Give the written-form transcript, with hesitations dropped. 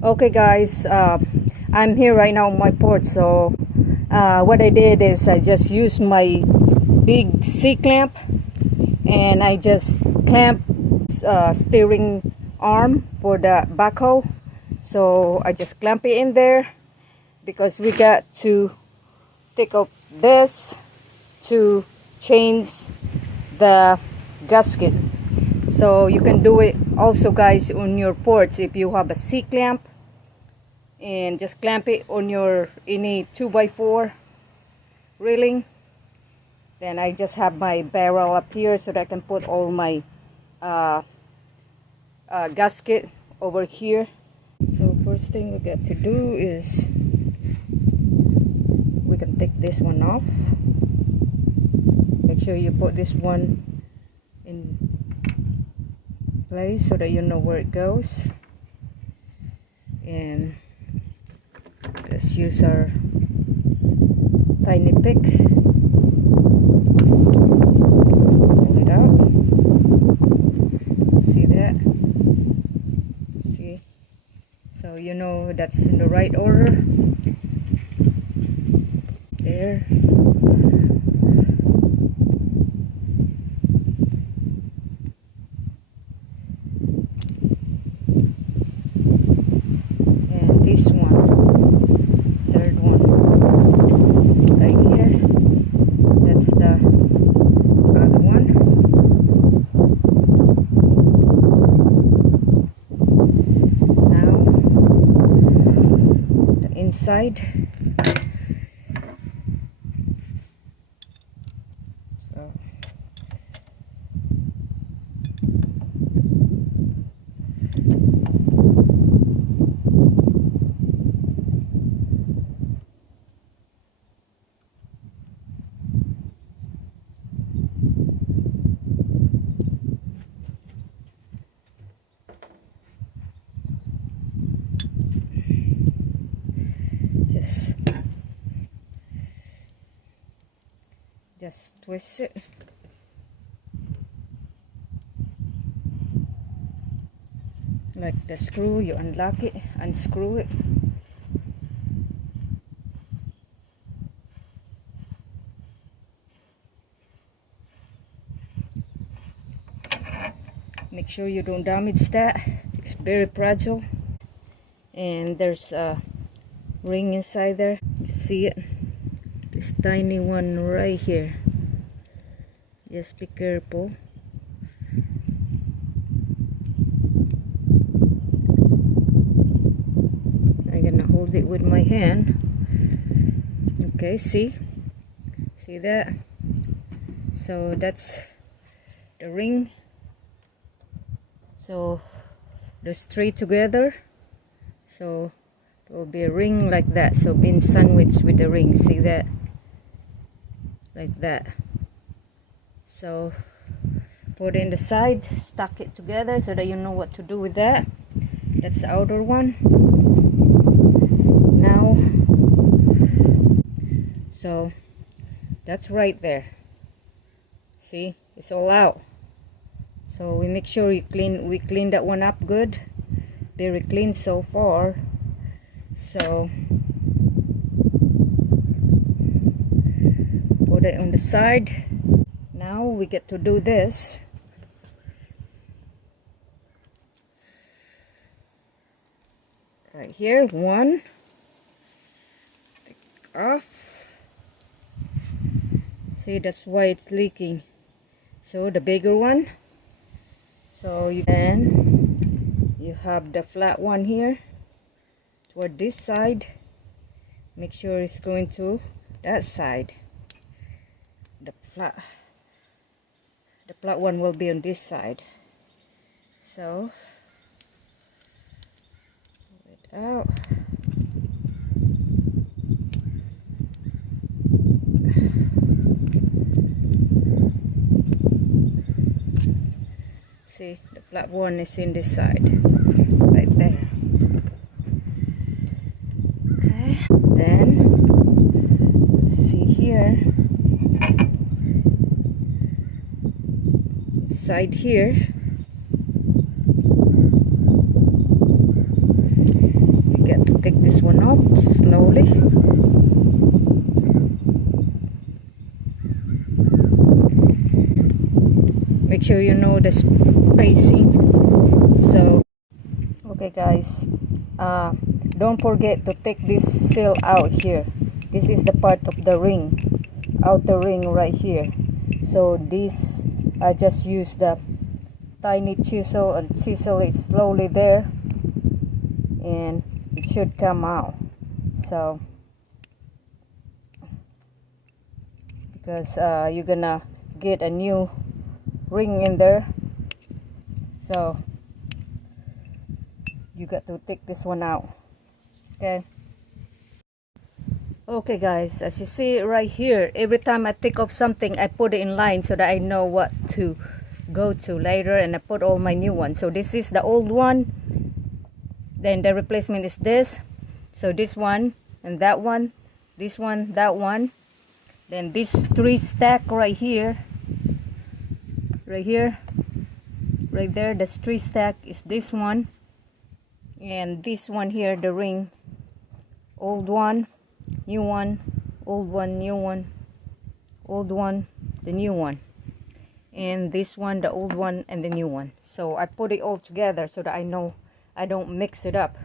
Okay guys, I'm here right now on my porch. So what I did is I just used my big C-clamp and I just clamped steering arm for the backhoe. So I just clamp it in there because we got to take up this to change the gasket. So you can do it also guys on your porch if you have a C-clamp, and just clamp it on your any 2x4 railing. Then I just have my barrel up here so that I can put all my gasket over here. So first thing we got to do is we can take this one off. Make sure you put this one in place so that you know where it goes. And let's use our tiny pick. Pull it out. See that? See? So you know that's in the right order. There. And this one, third one, right here. That's the other one. Now the inside. So just twist it. Like the screw, you unlock it, unscrew it. Make sure you don't damage that. It's very fragile. And there's a ring inside there. You see it? This tiny one right here. Just be careful. I'm gonna hold it with my hand. Okay, see that? So that's the ring. So those three together, so it will be a ring like that. So being sandwiched with the ring, see that? Like that. So put it in the side, stack it together so that you know what to do with that. That's the outer one. Now, so that's right there. See, it's all out. So we make sure we clean that one up good. Very clean so far. So put it on the side. Now we get to do this. Right here, one. Take off. See, that's why it's leaking. So the bigger one. So you have the flat one here toward this side. Make sure it's going to that side. The flat one will be on this side. So pull it out. See, the flat one is in this side, right there. Okay, then see here, side here. to take this one up slowly. Make sure you know the spacing. So okay guys, don't forget to take this seal out here. This is the part of the ring, outer ring right here. So this, I just use the tiny chisel and chisel it slowly there, and it should come out. So because you're gonna get a new ring in there, so you got to take this one out. Okay guys, as you see right here, every time I take off something, I put it in line so that I know what to go to later, and I put all my new ones. So this is the old one, then the replacement is this. So this one and that one, this one, that one, then this 3 stack right here, right there, the 3 stack is this one, and this one here, the ring, old one, new one, old one, new one, old one, the new one, and this one, the old one and the new one. So I put it all together so that I know I don't mix it up.